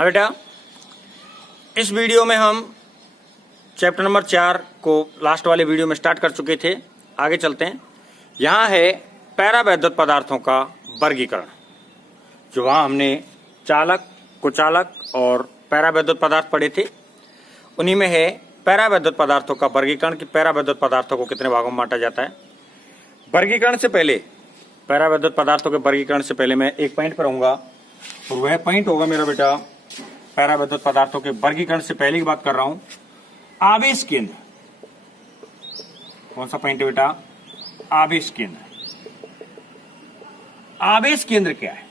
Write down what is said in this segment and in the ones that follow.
हाँ बेटा, इस वीडियो में हम चैप्टर नंबर 4 को लास्ट वाले वीडियो में स्टार्ट कर चुके थे। आगे चलते हैं। यहाँ है पैरावैद्युत पदार्थों का वर्गीकरण। जो वहाँ हमने चालक, कुचालक और पैरावैद्युत पदार्थ पढ़े थे, उन्हीं में है पैरावैद्युत पदार्थों का वर्गीकरण कि पैरावैद्युत पदार्थों को कितने भागों में बांटा जाता है। वर्गीकरण से पहले, पैरावैद्युत पदार्थों के वर्गीकरण से पहले मैं एक पॉइंट पर रहूंगा और वह पॉइंट होगा मेरा बेटा, पैरावैद्युत पदार्थों के वर्गीकरण से पहले की बात कर रहा हूं, आवेश केंद्र। कौन सा पॉइंट है बेटा? आवेश केंद्र। आवेश केंद्र क्या है?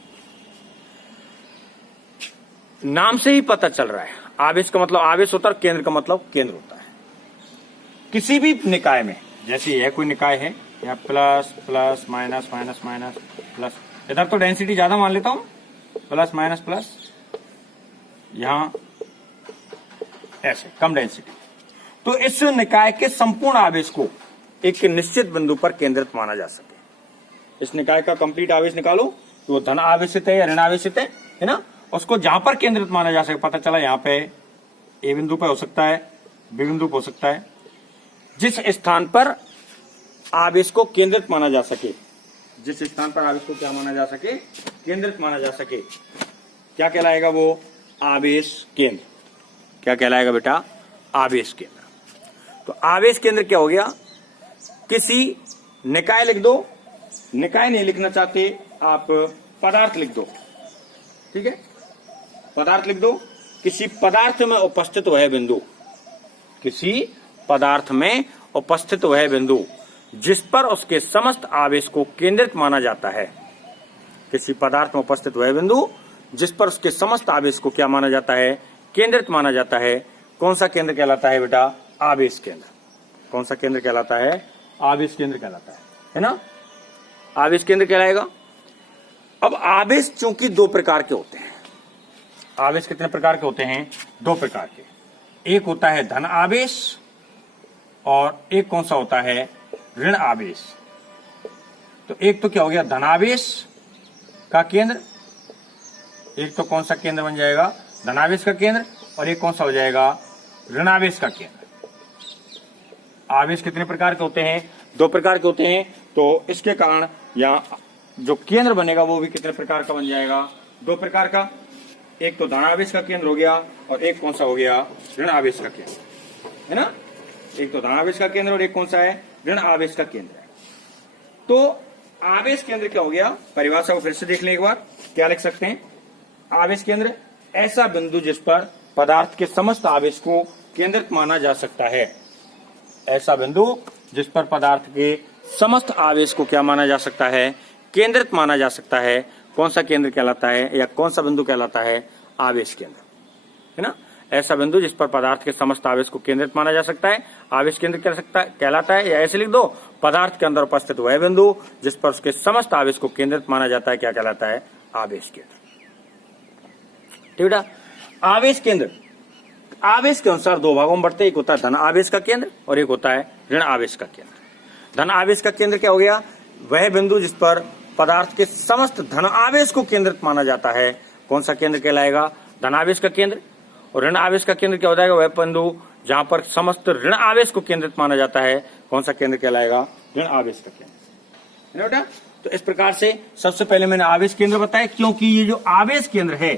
नाम से ही पता चल रहा है। आवेश का मतलब आवेश होता है, केंद्र का मतलब केंद्र होता है। किसी भी निकाय में, जैसे यह कोई निकाय है, यहाँ plus plus minus minus minus plus, इधर तो डेंसिटी ज्यादा मान लेता हूं, प्लस माइनस प्लस, यहां ऐसे कम डेंसिटी। तो इस निकाय के संपूर्ण आवेश को एक निश्चित बिंदु पर केंद्रित माना जा सके। इस निकाय का कंप्लीट आवेश निकालो तो वो धन आवेशित है या ऋण आवेशित है ना। उसको जहां पर केंद्रित माना जा सके, पता चला यहां पे ए बिंदु पर हो सकता है, बी बिंदु पर हो सकता है। जिस स्थान पर आवेश को केंद्रित माना जा सके, जिस स्थान पर आवेश को क्या माना जा सके? केंद्रित माना जा सके, क्या कहलाएगा वो? आवेश केंद्र। क्या कहलाएगा बेटा? आवेश केंद्र। तो आवेश केंद्र क्या हो गया? किसी निकाय लिख दो, निकाय नहीं लिखना चाहते आप पदार्थ लिख दो, ठीक है? पदार्थ लिख दो। किसी पदार्थ में उपस्थित वह बिंदु, किसी पदार्थ में उपस्थित वह बिंदु जिस पर उसके समस्त आवेश को केंद्रित माना जाता है। किसी पदार्थ में उपस्थित वह बिंदु जिस पर उसके समस्त आवेश को क्या माना जाता है? केंद्रित माना जाता है। कौन सा केंद्र कहलाता है बेटा? आवेश केंद्र। कौन सा केंद्र कहलाता है? आवेश केंद्र कहलाता है ना? आवेश केंद्र कहलाएगा। अब आवेश चूंकि दो प्रकार के होते हैं। आवेश कितने प्रकार के होते हैं? दो प्रकार के। एक होता है धन आवेश और एक कौन सा होता है? ऋण आवेश। तो एक तो क्या हो गया? धन आवेश का केंद्र। एक तो कौन सा केंद्र बन जाएगा? धनावेश का केंद्र। और एक कौन सा हो जाएगा? ऋणावेश का केंद्र। आवेश कितने प्रकार के होते हैं? दो प्रकार के होते हैं। तो इसके कारण यहाँ जो केंद्र बनेगा वो भी कितने प्रकार का बन जाएगा? दो प्रकार का। एक तो धनावेश का केंद्र हो गया और एक कौन सा हो गया? ऋणावेश का केंद्र, है ना? एक तो धनावेश का केंद्र और एक कौन सा है? ऋण आवेश का केंद्र है। तो आवेश केंद्र क्या हो गया? परिभाषा को फिर से देख लें एक बार। क्या लिख सकते हैं? आवेश केंद्र ऐसा बिंदु जिस पर पदार्थ के समस्त आवेश को केंद्रित माना जा सकता है। ऐसा बिंदु जिस पर पदार्थ के समस्त आवेश को क्या माना जा सकता है? केंद्रित माना जा सकता है। कौन सा केंद्र कहलाता है या कौन सा बिंदु कहलाता है? आवेश केंद्र, है ना? ऐसा बिंदु जिस पर पदार्थ के समस्त आवेश को केंद्रित माना जा सकता है, आवेश केंद्र कहलाता है। या ऐसे लिख दो, पदार्थ के अंदर उपस्थित वह बिंदु जिस पर उसके समस्त आवेश को केंद्रित माना जाता है, क्या कहलाता है? आवेश केंद्र। ठीक बेटा? आवेश केंद्र आवेश के अनुसार दो भागों में बढ़ते। एक होता है धन आवेश का केंद्र और एक होता है ऋण आवेश का केंद्र। धन आवेश का केंद्र क्या हो गया? वह बिंदु जिस पर पदार्थ के समस्त धन आवेश को केंद्रित माना जाता है। कौन सा केंद्र कहलाएगा? धन आवेश का केंद्र। और ऋण आवेश का केंद्र क्या हो जाएगा? वह बिंदु जहां पर समस्त ऋण आवेश को केंद्रित माना जाता है। कौन सा केंद्र कहलाएगा? ऋण आवेश का केंद्र, है ना बेटा? तो इस प्रकार से सबसे पहले मैंने आवेश केंद्र बताया, क्योंकि ये जो आवेश केंद्र है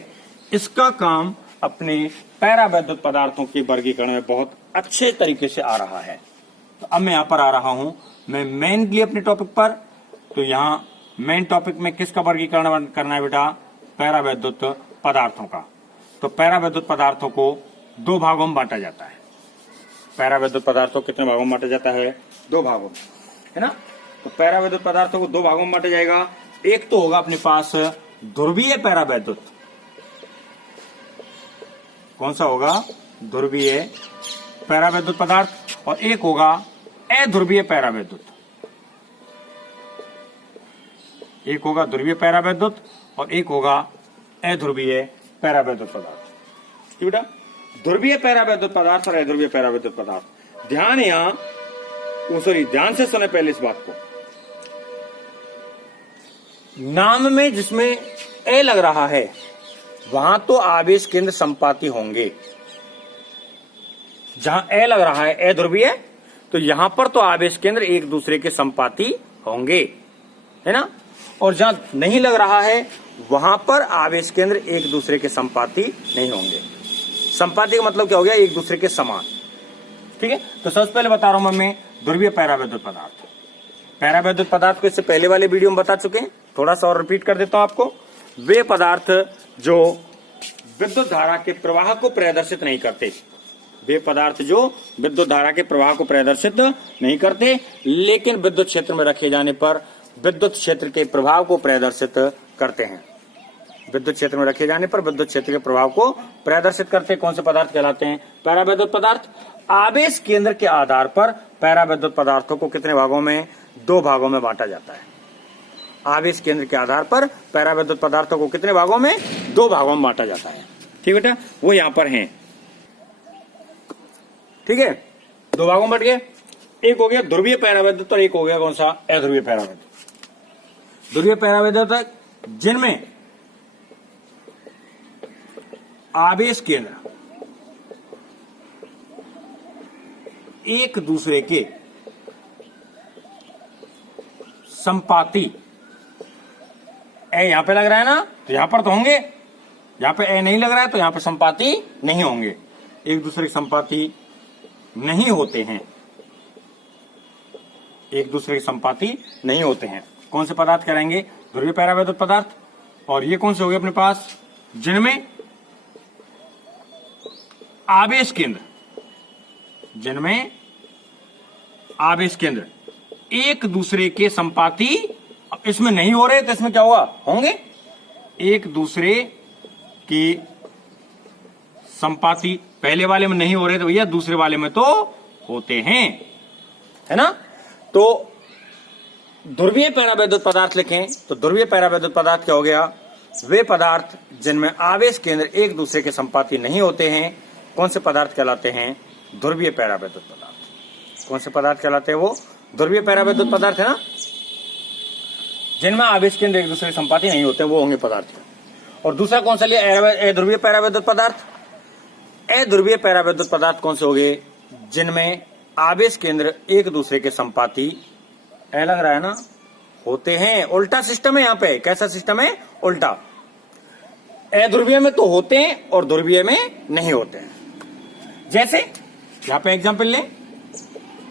इसका काम अपने पैरावैद्युत पदार्थों के वर्गीकरण में बहुत अच्छे तरीके से आ रहा है। तो अब मैं यहां पर आ रहा हूं, मैं मेनली अपने टॉपिक पर। तो यहां मेन टॉपिक में किसका वर्गीकरण करना है बेटा? पैरावैद्युत पदार्थों का। तो पैरावैद्युत पदार्थों को दो भागों में बांटा जाता है। पैरावैद्युत पदार्थों को कितने भागों में बांटा जाता है? दो भागों में, है ना? तो पैरावैद्युत पदार्थों को दो भागों में बांटा जाएगा। एक तो होगा अपने पास ध्रुवीय पैरावैद्युत। कौन सा होगा? ध्रुवीय पैरावैद्युत पदार्थ। और एक होगा अध्रुवीय पैरावैद्युत। एक होगा ध्रुवीय पैरावैद्युत और एक होगा अध्रुवीय पैरावैद्युत पदार्थ। ठीक बेटा? ध्रुवीय पैरावैद्युत पदार्थ और अध्रुवीय पैरावैद्युत पदार्थ। ध्यान ध्यान से सुने पहले इस बात को। नाम में जिसमें ए लग रहा है वहां तो आवेश केंद्र संपाती होंगे। जहां ए लग रहा है, ए ध्रुवीय, तो यहां पर तो आवेश केंद्र एक दूसरे के संपाती होंगे, है ना। और जहां नहीं लग रहा है वहां पर आवेश केंद्र एक दूसरे के संपाती नहीं होंगे। संपाती का मतलब क्या हो गया, एक दूसरे के समान। ठीक है, तो सबसे पहले बता रहा हूं मैं ध्रुवीय पैरावैद्युत पदार्थ। पैरावैद्युत पदार्थ को इससे पहले वाले वीडियो में बता चुके हैं, थोड़ा सा और रिपीट कर देता हूं आपको। वे पदार्थ जो विद्युत धारा के प्रवाह को प्रदर्शित नहीं करते, वे पदार्थ जो विद्युत धारा के प्रवाह को प्रदर्शित नहीं करते, लेकिन विद्युत क्षेत्र में रखे जाने पर विद्युत क्षेत्र के प्रभाव को प्रदर्शित करते हैं। विद्युत क्षेत्र में रखे जाने पर विद्युत क्षेत्र के प्रभाव को प्रदर्शित करते कौन से पदार्थ कहलाते हैं, पैरावैद्युत पदार्थ। आवेश केंद्र के आधार पर पैरावैद्युत पदार्थों को कितने भागों में, 2 भागों में बांटा जाता है। आवेश केंद्र के आधार पर पैरावैद्युत पदार्थों को कितने भागों में, 2 भागों में बांटा जाता है। ठीक बेटा, वो यहां पर हैं। ठीक है, 2 भागों में बट गए। एक हो गया ध्रुवीय पैरावैद्युत और एक हो गया कौन सा, अध्रुवीय पैरावैद्युत। ध्रुवीय पैरावैद्युत जिनमें आवेश केंद्र एक दूसरे के संपाती, ए यहां पे लग रहा है ना, तो यहां पर तो होंगे, यहां पे ए नहीं लग रहा है तो यहां पे संपाती नहीं होंगे, एक दूसरे के संपाती नहीं होते हैं, एक दूसरे के संपाती नहीं होते हैं। कौन से पदार्थ कहलाएंगे, ध्रुवीय पैरावैद्युत पदार्थ। और ये कौन से हो गए अपने पास, जिनमें आवेश केंद्र, जिनमें आवेश केंद्र एक दूसरे के संपाती, इसमें नहीं हो रहे तो इसमें क्या होगा, होंगे, एक दूसरे की संपाती। पहले वाले में नहीं हो रहे तो भैया दूसरे वाले में तो होते हैं, है ना। तो ध्रुवीय पैरावैद्युत पदार्थ लिखें तो ध्रुवीय पैरावैद्युत पदार्थ क्या हो गया, वे पदार्थ जिनमें आवेश केंद्र एक दूसरे के संपाती नहीं होते हैं, कौन से पदार्थ कहलाते हैं, ध्रुवीय पैरावैद्युत पदार्थ। कौन से पदार्थ कहलाते हैं, वो ध्रुवीय पैरावैद्युत पदार्थ है ना, जिनमें आवेश केंद्र एक दूसरे के संपाती नहीं होते, वो होंगे पदार्थ। और दूसरा कौन सा लिया, अध्रुवीय पैरावैद्युत पदार्थ। अध्रुवीय पैरावैद्युत पदार्थ कौन से हो गए, जिनमें आवेश केंद्र एक दूसरे के संपाती, ए लग रहा है ना, होते हैं। उल्टा सिस्टम है यहाँ पे, कैसा सिस्टम है, उल्टा। अध्रुवीय में तो होते हैं और ध्रुवीय में नहीं होते हैं। जैसे यहां पे एग्जांपल लें,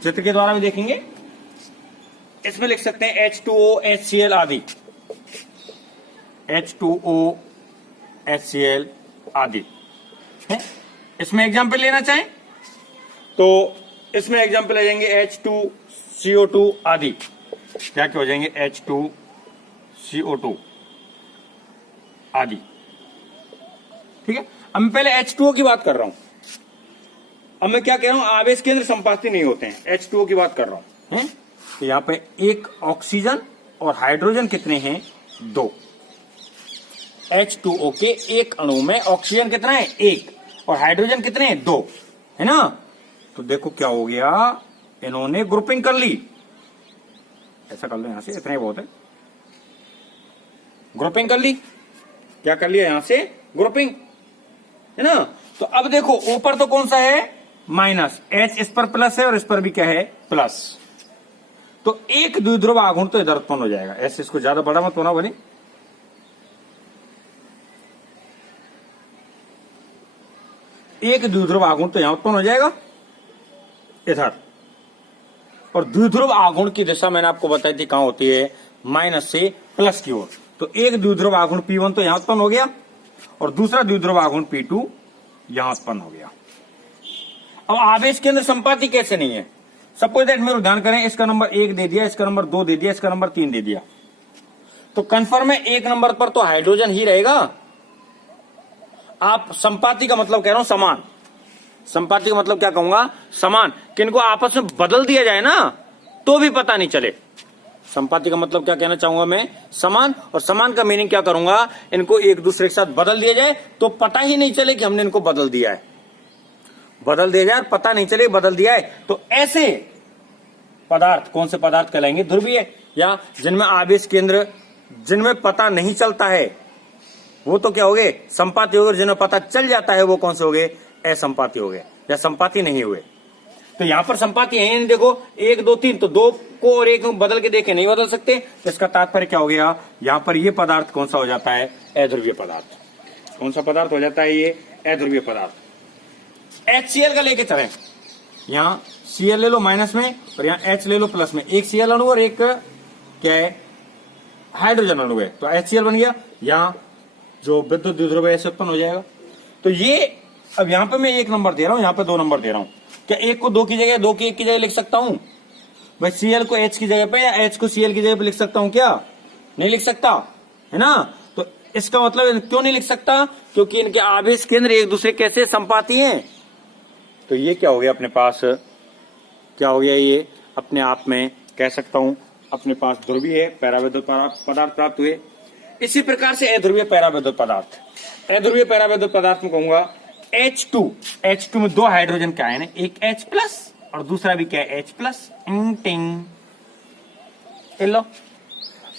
चित्र के द्वारा भी देखेंगे, इसमें लिख सकते हैं H2O HCl आदि, H2O HCl आदि है। इसमें एग्जांपल लेना चाहें तो इसमें एग्जांपल आ जाएंगे H2CO2 आदि, क्या क्या हो जाएंगे, H2CO2 आदि। ठीक है, अब मैं पहले H2O की बात कर रहा हूं, अब मैं क्या कह रहा हूं, आवेश केंद्र संपाती नहीं होते हैं, H2O की बात कर रहा हूं है? तो यहां पे एक ऑक्सीजन और हाइड्रोजन कितने हैं, 2। H2O के एक अणु में ऑक्सीजन कितना है, 1, और हाइड्रोजन कितने हैं, 2, है ना। तो देखो क्या हो गया, इन्होंने ग्रुपिंग कर ली, ऐसा कर लो यहां से, इतना ही बहुत है, ग्रुपिंग कर ली, क्या कर लिया यहां से, ग्रुपिंग, है ना। तो अब देखो ऊपर तो कौन सा है, माइनस, H इस पर प्लस है और इस पर भी क्या है, प्लस। तो एक द्विध्रुव आघूर्ण तो इधर उत्पन्न हो जाएगा, ऐसे इसको ज्यादा बड़ा मत होना बने, एक द्विध्रुव आघूर्ण तो यहां उत्पन्न हो जाएगा इधर। और द्विध्रुव आघूर्ण की दिशा मैंने आपको बताई थी कहां होती है, माइनस से प्लस की ओर। तो एक द्विध्रुव आघूर्ण P1 तो यहां उत्पन्न हो गया और दूसरा द्विध्रुव आघूर्ण P2 यहां उत्पन्न हो गया। अब आवेश केंद्र संपाती कैसे नहीं है, सपोज दैट मेरे ध्यान करें, इसका नंबर 1 दे दिया, इसका नंबर 2 दे दिया, इसका नंबर 3 दे दिया, तो कन्फर्म है 1 नंबर पर तो हाइड्रोजन ही रहेगा। आप संपाती का मतलब कह रहा हूं समान, संपाती का मतलब क्या कहूंगा, समान। किनको आपस में बदल दिया जाए ना तो भी पता नहीं चले, संपाती का मतलब क्या कहना चाहूंगा मैं, समान। और समान का मीनिंग क्या करूंगा, इनको एक दूसरे के साथ बदल दिया जाए तो पता ही नहीं चले कि हमने इनको बदल दिया है, बदल दिया जाए पता नहीं चले बदल दिया है। तो ऐसे पदार्थ कौन से पदार्थ कहलाएंगे, ध्रुवीय, या जिनमें आवेश केंद्र, जिनमें पता नहीं चलता है वो तो क्या हो गए, संपाती हो गए। जिन्हें पता चल जाता है वो कौन से हो गए, असंपाती हो गए या संपाती नहीं हुए। तो यहां पर संपाती है नहीं, देखो 1 2 3, तो 2 को और 1 बदल के देखे नहीं बदल सकते। तो इसका तात्पर्य क्या हो गया, यहां पर ये पदार्थ कौन सा हो जाता है, अध्रुवीय पदार्थ। कौन सा पदार्थ हो जाता है, ये अध्रुवीय पदार्थ। HCl का लेके चले, यहाँ Cl ले लो माइनस में और यहाँ H ले लो प्लस में। एक Cl अणु और एक क्या है, हाइड्रोजन अणु है, तो HCl बन गया। यहाँ जो विद्युत द्विध्रुव है ऐसे उत्पन्न हो जाएगा। तो ये अब यहाँ पे मैं 1 नंबर दे रहा हूँ, यहाँ पे 2 नंबर दे रहा हूँ। क्या 1 को 2 की जगह, 2 की 1 की जगह लिख सकता हूँ भाई? Cl को H की जगह पे या H को Cl की जगह पे लिख सकता हूँ क्या? नहीं लिख सकता, है ना। तो इसका मतलब क्यों नहीं लिख सकता, क्योंकि इनके आवेश केंद्र एक दूसरे कैसे संपाती हैं। तो ये क्या हो गया अपने पास, क्या हो गया, ये अपने आप में कह सकता हूं अपने पास ध्रुवीय पैराविद्युत पदार्थ प्राप्त हुए। इसी प्रकार से अध्रुवीय पैराविद्युत पदार्थ, अध्रुवीय पैराविद्युत पदार्थ में कहूंगा H2 में 2 हाइड्रोजन क्या है, एक H प्लस और दूसरा भी क्या है, H प्लस। लो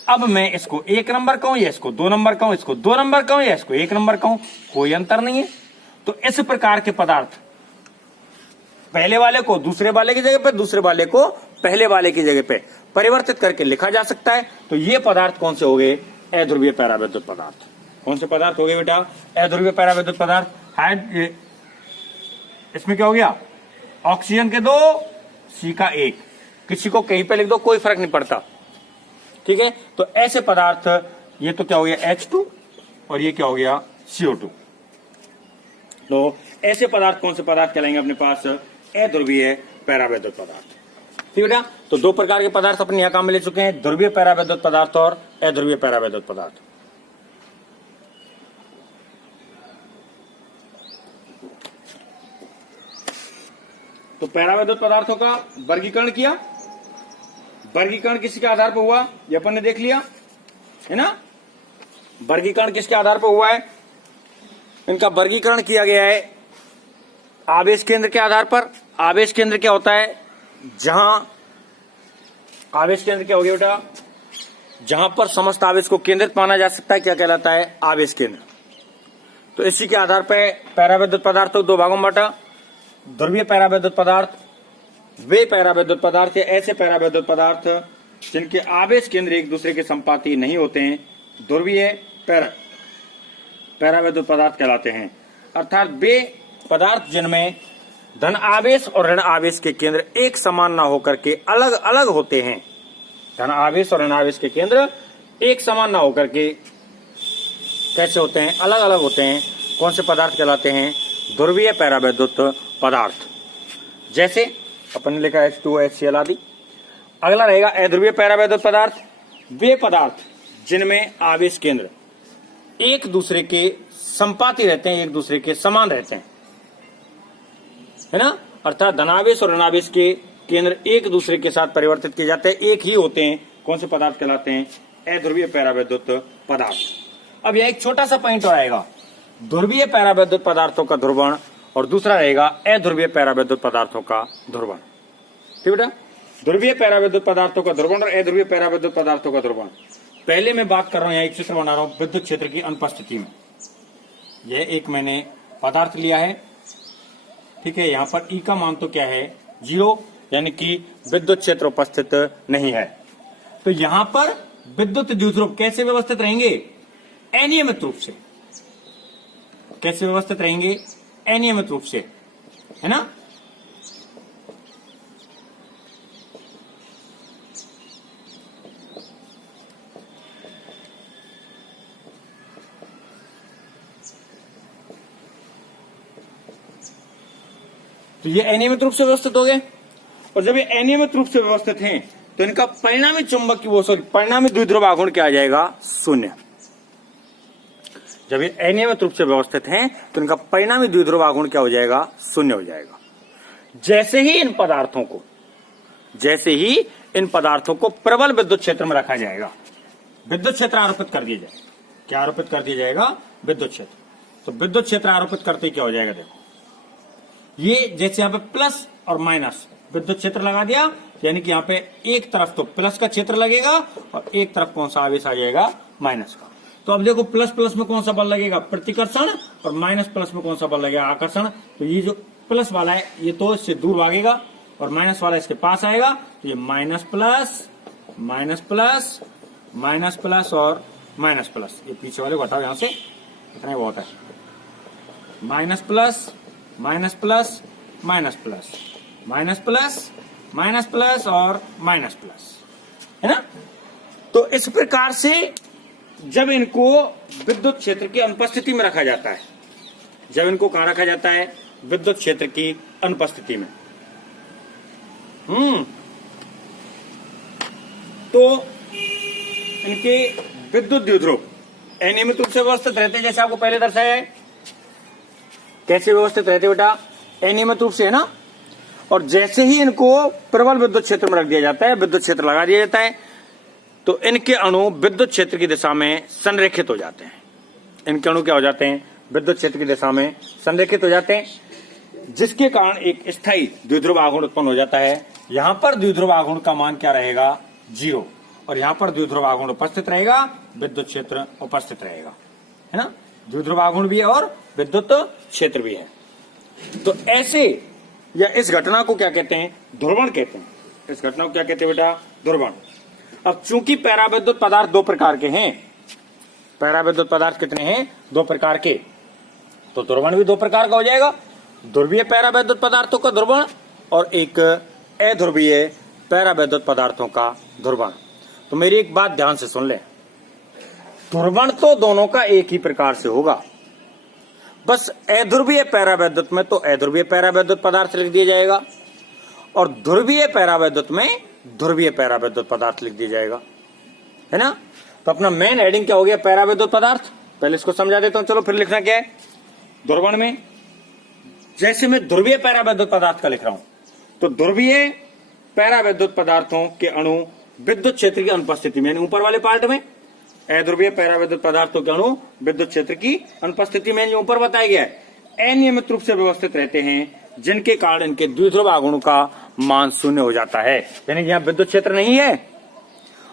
अब मैं इसको 1 नंबर कहूं या इसको 2 नंबर कहूं, इसको 2 नंबर कहूं या इसको 1 नंबर कहूं, कोई अंतर नहीं है। तो इस प्रकार के पदार्थ पहले वाले को दूसरे वाले की जगह पे, दूसरे वाले को पहले वाले की जगह पे परिवर्तित करके लिखा जा सकता है। तो ये पदार्थ कौन से हो गए, अध्रुवीय पैराविद्युत पदार्थ। कौन से पदार्थ हो गए बेटा, अध्रुवीय पैराविद्युत पदार्थ। इसमें क्या हो गया, ऑक्सीजन के 2, C का 1, किसी को कहीं पे लिख दो कोई फर्क नहीं पड़ता, ठीक है। तो ऐसे पदार्थ, ये तो क्या हो गया H2 और ये क्या हो गया CO2। तो ऐसे पदार्थ कौन से पदार्थ कहलाएंगे अपने पास, अध्रुवीय पैराविद्युत पदार्थ। ठीक बेटा, तो 2 प्रकार के पदार्थ अपने यहां काम में ले चुके हैं, ध्रुवीय पैराविद्युत पदार्थ और अध्रुवीय पैराविद्युत पदार्थ। तो पैराविद्युत पदार्थों का वर्गीकरण किया, वर्गीकरण किसके आधार पर हुआ, ये अपन ने देख लिया है ना। वर्गीकरण किसके आधार पर हुआ है, इनका वर्गीकरण किया गया है आवेश केंद्र के आधार पर। आवेश केंद्र क्या होता है, जहां आवेश केंद्र क्या हो गया बेटा, जहां पर समस्त आवेश को केंद्रित माना जा सकता है, क्या कहलाता है, आवेश केंद्र। तो इसी के आधार पर पैराविद्युत पदार्थ को 2 भागों में बांटा, ध्रुवीय पैराविद्युत पदार्थ, वे पैराविद्युत पदार्थ या ऐसे पैराविद्युत पदार्थ जिनके आवेश केंद्र एक दूसरे के संपाती नहीं होते हैं, ध्रुवीय पैराविद्युत पदार्थ कहलाते हैं। अर्थात वे पदार्थ जिनमें धन आवेश और ऋण आवेश के केंद्र एक समान ना होकर के अलग अलग होते हैं। धन आवेश और ऋण आवेश के केंद्र एक समान ना होकर के कैसे होते हैं, अलग अलग होते हैं। कौन से पदार्थ कहलाते हैं, ध्रुवीय पैराविद्युत पदार्थ। जैसे अपन ने लिखा H2O HCl आदि। अगला रहेगा अध्रुवीय पैराविद्युत पदार्थ, वे पदार्थ जिनमें आवेश केंद्र एक दूसरे के संपाती रहते हैं, एक दूसरे के समान रहते हैं, है ना। अर्थात धनावेश और ऋणावेश के केंद्र एक दूसरे के साथ परिवर्तित किए जाते हैं, एक ही होते हैं। कौन से पदार्थ कहलाते हैं, अध्रुवीय पैराविद्युत पदार्थ। अब यह एक छोटा सा पॉइंट और आएगा, ध्रुवीय पैराविद्युत पदार्थों का ध्रुवण और दूसरा रहेगा अध्रुवीय पैराविद्युत पदार्थों का ध्रुवण। ठीक बेटा, ध्रुवीय पैराविद्युत पदार्थों का ध्रुवण और अध्रुवीय पैराविद्युत पदार्थों का ध्रुवण। पहले मैं बात कर रहा हूं, यहाँ एक चित्र बना रहा हूं विद्युत क्षेत्र की अनुपस्थिति में। यह एक मैंने पदार्थ लिया है, ठीक है। यहाँ पर E का मान तो क्या है, 0, यानी कि विद्युत क्षेत्र उपस्थित नहीं है। तो यहाँ पर विद्युत द्विध्रुव कैसे व्यवस्थित रहेंगे, अनियमित रूप से। कैसे व्यवस्थित रहेंगे, अनियमित रूप से, है ना। तो ये अनियमित रूप से व्यवस्थित हो गए, और जब ये अनियमित रूप से व्यवस्थित हैं तो इनका परिणामी चुंबक परिणामी द्विध्रुव आघूर्ण क्या आ जाएगा, 0। जब ये अनियमित रूप से व्यवस्थित हैं तो इनका परिणामी द्विध्रुव आघूर्ण क्या हो जाएगा, 0 हो जाएगा। जैसे ही इन पदार्थों को प्रबल विद्युत क्षेत्र में रखा जाएगा, विद्युत क्षेत्र आरोपित कर दिया जाएगा। क्या आरोपित कर दिया जाएगा, विद्युत क्षेत्र। तो विद्युत क्षेत्र आरोपित करते ही क्या हो जाएगा, देखो ये जैसे यहाँ पे प्लस और माइनस विद्युत क्षेत्र लगा दिया, यानी कि यहाँ पे एक तरफ तो प्लस का क्षेत्र लगेगा और एक तरफ कौन सा आवेश आ जाएगा, माइनस का। तो अब देखो प्लस प्लस में कौन सा बल लगेगा, प्रतिकर्षण, और माइनस प्लस में कौन सा बल लगेगा, आकर्षण। तो ये जो प्लस वाला है ये तो इससे दूर भागेगा और माइनस वाला इसके पास आएगा, तो ये minus plus minus plus minus plus और माइनस प्लस, ये पीछे वाले को हटाओ यहां से, इतना ही बहुत है। Minus plus minus plus minus plus minus plus minus plus और माइनस प्लस, है ना। तो इस प्रकार से जब इनको विद्युत क्षेत्र की अनुपस्थिति में रखा जाता है, जब इनको कहां रखा जाता है, विद्युत क्षेत्र की अनुपस्थिति में, तो इनके विद्युत द्विध्रुव अनियमित रूप से व्यवस्थित रहते हैं, जैसे आपको पहले दर्शाया है। कैसे व्यवस्थित रहते बेटा, अनियमित रूप से, है ना। और जैसे ही इनको प्रबल विद्युत क्षेत्र में रख दिया जाता है, विद्युत क्षेत्र लगा दिया जाता है, तो इनके अणु विद्युत क्षेत्र की दिशा में संरेखित हो जाते हैं। इनके अणु क्या हो जाते हैं, विद्युत क्षेत्र की दिशा में संरेखित हो जाते हैं, जिसके कारण एक स्थायी द्विध्रुव आघूर्ण उत्पन्न हो जाता है। यहां पर द्विध्रुव आघूर्ण का मान क्या रहेगा, 0, और यहां पर द्विध्रुव आघूर्ण उपस्थित रहेगा, विद्युत क्षेत्र उपस्थित रहेगा, है ना। द्विध्रुव आघूर्ण भी है और विद्युत क्षेत्र भी है। तो ऐसे या इस घटना को क्या कहते हैं, ध्रुवण कहते हैं। इस घटना को क्या कहते हैं बेटा, ध्रुवण। अब चूंकि पैराविद्युत पदार्थ दो प्रकार के हैं, पैराविद्युत पदार्थ कितने हैं, दो प्रकार के, तो ध्रुवण भी दो प्रकार का हो जाएगा। ध्रुवीय पैराविद्युत पदार्थों का ध्रुवण और एक अध्रुवीय पैराविद्युत पदार्थों का ध्रुवण। तो मेरी एक बात ध्यान से सुन ले, ध्रुवण तो दोनों का एक ही प्रकार से होगा, बस अध्रुवीय पैराविद्युत में तो अध्रुवीय पैराविद्युत पदार्थ लिख दिया जाएगा और ध्रुवीय पैराविद्युत में ध्रुवीय पैराविद्युत पदार्थ लिख दिया जाएगा, है ना। तो अपना मेन हेडिंग क्या हो गया, पैराविद्युत पदार्थ। पहले इसको समझा देता हूं, चलो फिर लिखना क्या है। ध्रुवण में जैसे मैं ध्रुवीय पैराविद्युत पदार्थ का लिख रहा हूं, तो ध्रुवीय पैराविद्युत पदार्थों के अणु विद्युत क्षेत्र की अनुपस्थिति में, यानी ऊपर वाले पार्ट में अध्रुवीय पैराविद्युत पदार्थों के अणु विद्युत क्षेत्र की अनुपस्थिति में, जो ऊपर बताया गया है, अनियमित रूप से व्यवस्थित रहते हैं, जिनके कारण इनके द्विध्रुव आघूर्ण का मान शून्य हो जाता है। यानी यहाँ विद्युत क्षेत्र नहीं है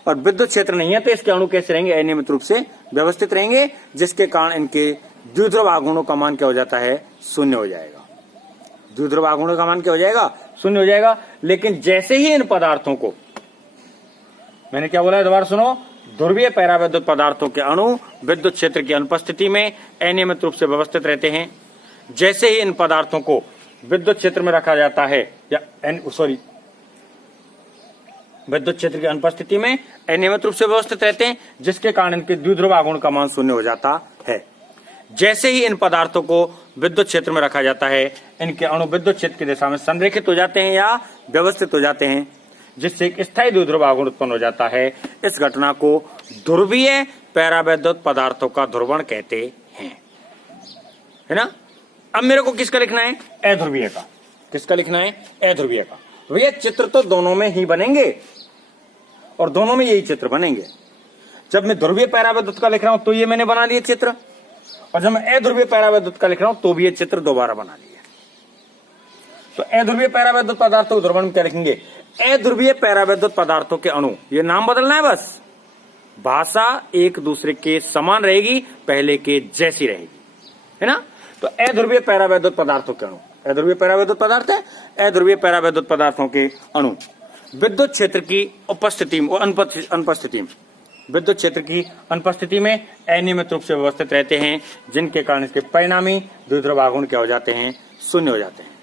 और विद्युत क्षेत्र नहीं है, तो इसके अणु कैसे रहेंगे, अनियमित रूप से व्यवस्थित रहेंगे, जिसके कारण इनके द्विध्रुव आघूर्णों का मान क्या हो जाता है, शून्य हो जाएगा। द्विध्रुव आघूर्णों का मान क्या हो जाएगा, शून्य हो जाएगा। लेकिन जैसे ही इन पदार्थों को, मैंने क्या बोला है दोबारा सुनो, ध्रुवीय पैराविद्युत पदार्थों के अणु विद्युत क्षेत्र की अनुपस्थिति में अनियमित रूप से व्यवस्थित रहते हैं। जैसे ही इन पदार्थों को विद्युत क्षेत्र में रखा जाता है, या विद्युत क्षेत्र की अनुपस्थिति में अनियमित रूप से व्यवस्थित रहते हैं, जिसके कारण इनके द्विध्रुव आघूर्ण का मान शून्य हो जाता है। जैसे ही इन पदार्थों को विद्युत क्षेत्र में रखा जाता है, इनके अणु विद्युत क्षेत्र की दिशा में संरेखित हो जाते हैं या व्यवस्थित हो जाते हैं, जिससे एक स्थायी द्विध्रुव आघूर्ण उत्पन्न हो जाता है। इस घटना को ध्रुवीय पैराविद्युत पदार्थों का ध्रुवण कहते हैं, है ना। अब मेरे को किसका लिखना है, अध्रुवीय का। किसका लिखना है, अध्रुवीय का। भैया चित्र तो दोनों में ही बनेंगे और दोनों में यही चित्र बनेंगे। जब मैं ध्रुवीय पैराविद्युत का लिख रहा हूं तो ये मैंने बना दिए चित्र, और जब मैं अध्रुवीय पैराविद्युत का लिख रहा हूं तो भी ये चित्र दोबारा बना लिए। तो अध्रुवीय पैराविद्युत पदार्थों के ध्रुवण में क्या लिखेंगे, अध्रुवीय पैराविद्युत पदार्थों के अणु, ये नाम बदलना है बस, भाषा एक दूसरे के समान रहेगी, पहले के जैसी रहेगी, है ना। तो अध्रुवीय पैराविद्युत पदार्थों के अणु, अध्रुवीय पैराविद्युत पदार्थ है, अध्रुवीय पैराविद्युत पदार्थों के अणु विद्युत क्षेत्र की उपस्थिति में, अनुपस्थिति में, विद्युत क्षेत्र की अनुपस्थिति में अनियमित रूप से व्यवस्थित रहते हैं, जिनके कारण इसके परिणामी द्विध्रुव आघूर्ण क्या हो जाते हैं, शून्य हो जाते हैं।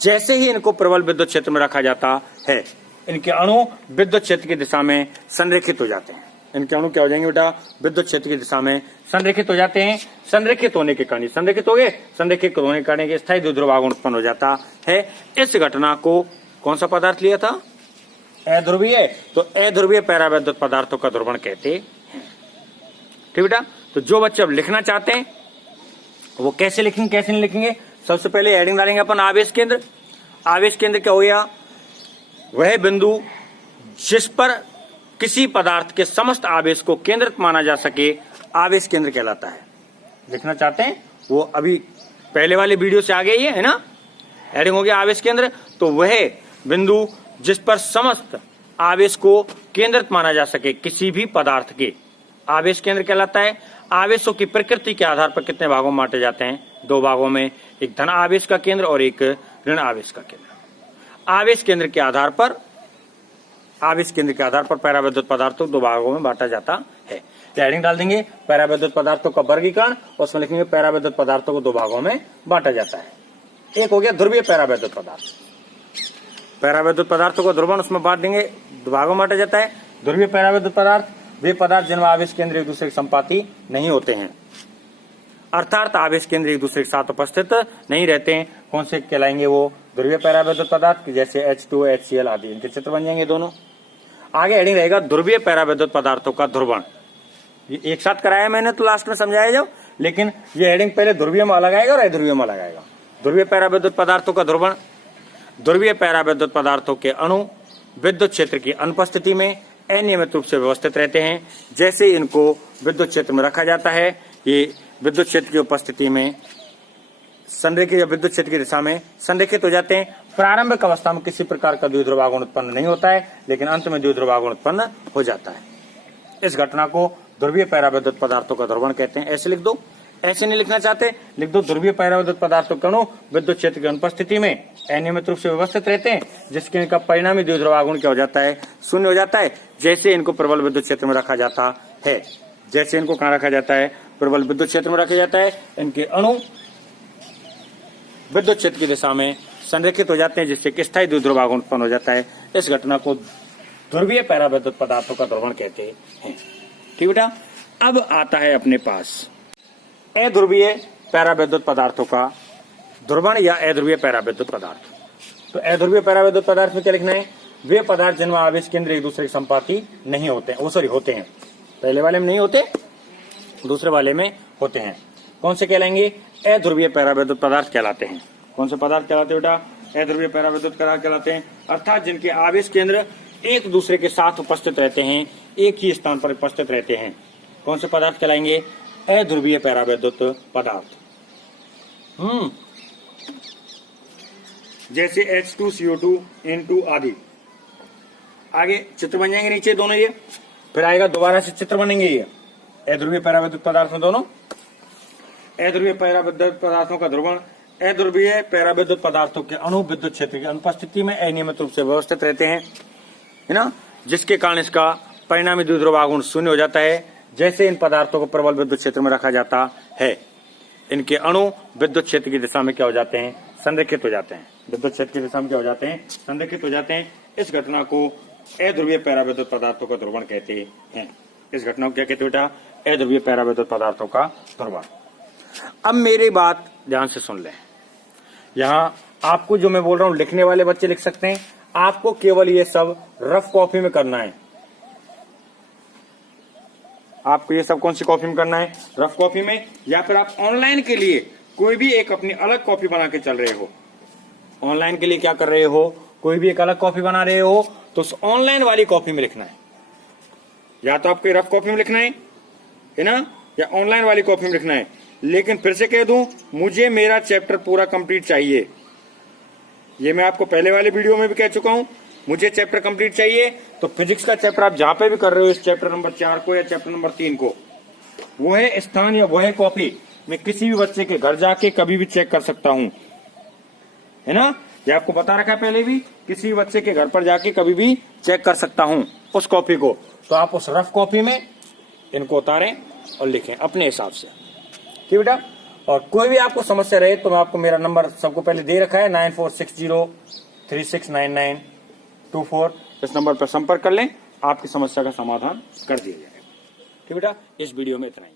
जैसे ही इनको प्रबल विद्युत क्षेत्र में रखा जाता है, इनके अणु विद्युत क्षेत्र की दिशा में संरेखित हो जाते हैं। इनके अणु क्या हो जाएंगे बेटा, विद्युत क्षेत्र की दिशा में संरेखित हो जाते हैं। संरेखित होने के कारण, संरेखित हो गए, संरेखित होने के कारण स्थायी द्विध्रुव आघूर्ण उत्पन्न हो जाता है। इस घटना को कौन सा पदार्थ लिया था, अध्रुवीय, तो अध्रुवीय पैराविद्युत पदार्थों का ध्रुवण कहते हैं। ठीक बेटा। तो जो बच्चे अब लिखना चाहते हैं वो कैसे लिखेंगे, कैसे नहीं लिखेंगे, सबसे पहले हेडिंग डालेंगे अपन आवेश केंद्र। आवेश केंद्र क्या हो गया, वह बिंदु जिस पर किसी पदार्थ के समस्त आवेश को केंद्रित माना जा सके, आवेश केंद्र कहलाता है। लिखना चाहते हैं वो अभी पहले वाले वीडियो से आ गई है ना। हेडिंग हो गया आवेश केंद्र, तो वह बिंदु जिस पर समस्त आवेश को केंद्रित माना जा सके किसी भी पदार्थ के, आवेश केंद्र कहलाता है। आवेशों की प्रकृति के आधार पर कितने भागों में बांटे जाते हैं? 2 भागों में, एक धन आवेश का केंद्र और एक ऋण आवेश का केंद्र। आवेश केंद्र के आधार पर परावैद्युत पदार्थों को 2 भागों में बांटा जाता है। हेडिंग डाल देंगे परावैद्युत पदार्थों का वर्गीकरण, और उसमें लिखेंगे परावैद्युत पदार्थों को 2 भागों में बांटा जाता है। एक हो गया ध्रुवीय परावैद्युत पदार्थ। परावैद्युत पदार्थों को ध्रुवण उसमें बांट देंगे, 2 भागों में बांटा जाता है। ध्रुवीय परावैद्युत पदार्थ वे पदार्थ जिनमें आवेश केंद्र एक दूसरे के संपाती नहीं होते हैं, अर्थात आवेश केंद्र एक दूसरे के साथ उपस्थित नहीं रहते हैं। कौन से कहलाएंगे? वो ध्रुवीय परावैद्युत पदार्थ, जैसे H2, HCl आदि, इनके चित्र बन जाएंगे दोनों। आगे हेडिंग रहेगा ध्रुवीय परावैद्युत पदार्थों का ध्रुवण। ये एक साथ कराया मैंने तो लास्ट में समझाया जब, लेकिन ये हेडिंग पहले ध्रुवीय में अलग आएगा और अध्रुवीय में अलग आएगा। ध्रुवीय परावैद्युत पदार्थों का ध्रुवण। ध्रुवीय परावैद्युत पदार्थों के अणु विद्युत क्षेत्र की अनुपस्थिति में अनियमित रूप से व्यवस्थित रहते हैं। जैसे इनको विद्युत क्षेत्र में रखा जाता है, ये विद्युत क्षेत्र की उपस्थिति में संरेखित या विद्युत क्षेत्र की दिशा में संरेखित हो जाते हैं। प्रारंभिक अवस्था में किसी प्रकार का द्विध्रुव आघूर्ण उत्पन्न नहीं होता है, लेकिन अंत में द्विध्रुव आघूर्ण उत्पन्न हो जाता है। इस घटना को ध्रुवीय परावैद्युत पदार्थों का ध्रुवण कहते हैं। ऐसे लिख दो, ऐसे नहीं लिखना चाहते, लिख दो ध्रुवीय परावैद्युत पदार्थों के अणु विद्युत क्षेत्र की अनुपस्थिति में अनियमित रूप से व्यवस्थित रहते हैं, जिसके इनका परिणामी द्विध्रुव आघूर्ण क्या हो जाता है? 0 हो जाता है। जैसे इनको प्रबल विद्युत क्षेत्र में रखा जाता है, जैसे इनको कहाँ रखा जाता है? प्रबल विद्युत क्षेत्र में रखा जाता है। इनके अणु विद्युत क्षेत्र की दिशा में संरेखित हो जाते हैं, जिससे कि स्थायी द्विध्रुव आघूर्ण उत्पन्न हो जाता है। इस घटना को ध्रुवीय परावैद्युत पदार्थों का ध्रुवण कहते हैं। ठीक बेटा, अब आता है अपने पास अध्रुवीय परावैद्युत पदार्थों का ध्रुवण या अध्रुवीय परावैद्युत पदार्थ। तो अध्रुवीय परावैद्युत पदार्थ में क्या लिखना है? वे पदार्थ जिनमें आवेश केंद्र एक दूसरे के संपाती नहीं होते हैं, होते हैं। पहले वाले में नहीं होते, दूसरे वाले में होते हैं। कौन से कहलाएंगे? अध्रुवीय परावैद्युत पदार्थ कहलाते हैं। कौन से पदार्थ कहलाते हैं बेटा? अध्रुवीय परावैद्युत पदार्थ कहलाते हैं, अर्थात जिनके आवेश केंद्र एक दूसरे के साथ उपस्थित रहते हैं, एक ही स्थान पर उपस्थित रहते हैं। कौन से पदार्थ कहलाएंगे? अध्रुवीय परावैद्युत पदार्थ। जैसे H2CO2, N2 आदि। आगे चित्र बन जाएंगे नीचे दोनों ये, फिर आएगा दोबारा से चित्र बनेंगे ये अध्रुवीय परावैद्युत पदार्थ में दोनों। अध्रुवीय परावैद्युत पदार्थों का ध्रुवण। अध्रुवीय परावैद्युत पदार्थों के अणु विद्युत क्षेत्र की अनुपस्थिति में अनियमित रूप से व्यवस्थित रहते हैं, है ना, जिसके कारण इसका परिणामी द्विध्रुव आघूर्ण 0 हो जाता है। जैसे इन पदार्थों को प्रबल विद्युत क्षेत्र में रखा जाता है, इनके अणु विद्युत क्षेत्र की दिशा में क्या हो जाते हैं? संरेखित हो जाते हैं। विद्युत क्षेत्र की दिशा में क्या हो जाते हैं? संरेखित हो जाते हैं। इस घटना को अध्रुवीय परावैद्युत पदार्थों का ध्रुवण कहते हैं। इस घटना को क्या कहते हैं बेटा? अध्रुवीय परावैद्युत पदार्थों का ध्रुवण। अब मेरी बात ध्यान से सुन लें। यहाँ आपको जो मैं बोल रहा हूँ लिखने वाले बच्चे लिख सकते हैं, आपको केवल ये सब रफ कॉपी में करना है। आपको ये सब कौन सी कॉपी में करना है? रफ कॉपी में, या फिर आप ऑनलाइन के लिए कोई भी एक अपनी अलग कॉपी बना के चल रहे हो। ऑनलाइन के लिए क्या कर रहे हो? कोई भी एक अलग कॉपी बना रहे हो, तो उस ऑनलाइन वाली कॉपी में लिखना है। या तो आपको रफ कॉपी में लिखना है ना, या ऑनलाइन वाली कॉपी में लिखना है। लेकिन फिर से कह दूं, मुझे मेरा चैप्टर पूरा कंप्लीट चाहिए। ये मैं आपको पहले वाले वीडियो में भी कह चुका हूं, मुझे चैप्टर कंप्लीट चाहिए। तो फिजिक्स का चैप्टर आप जहां पे भी कर रहे हो, इस चैप्टर नंबर 4 को या चैप्टर नंबर 3 को, वो है स्थान या वो है कॉपी, मैं किसी भी बच्चे के घर जाके कभी भी चेक कर सकता हूं, है ना। ये आपको बता रखा है पहले भी, किसी भी बच्चे के घर पर जाके कभी भी चेक कर सकता हूं उस कॉपी को। तो आप उस रफ कॉपी में इनको उतारें और लिखें अपने हिसाब से, ठीक बेटा। और कोई भी आपको समस्या रहे तो मैं आपको मेरा नंबर सबको पहले दे रखा है 9460369924। इस नंबर पर संपर्क कर लें, आपकी समस्या का समाधान कर दिया जाएगा। ठीक बेटा, इस वीडियो में इतना ही।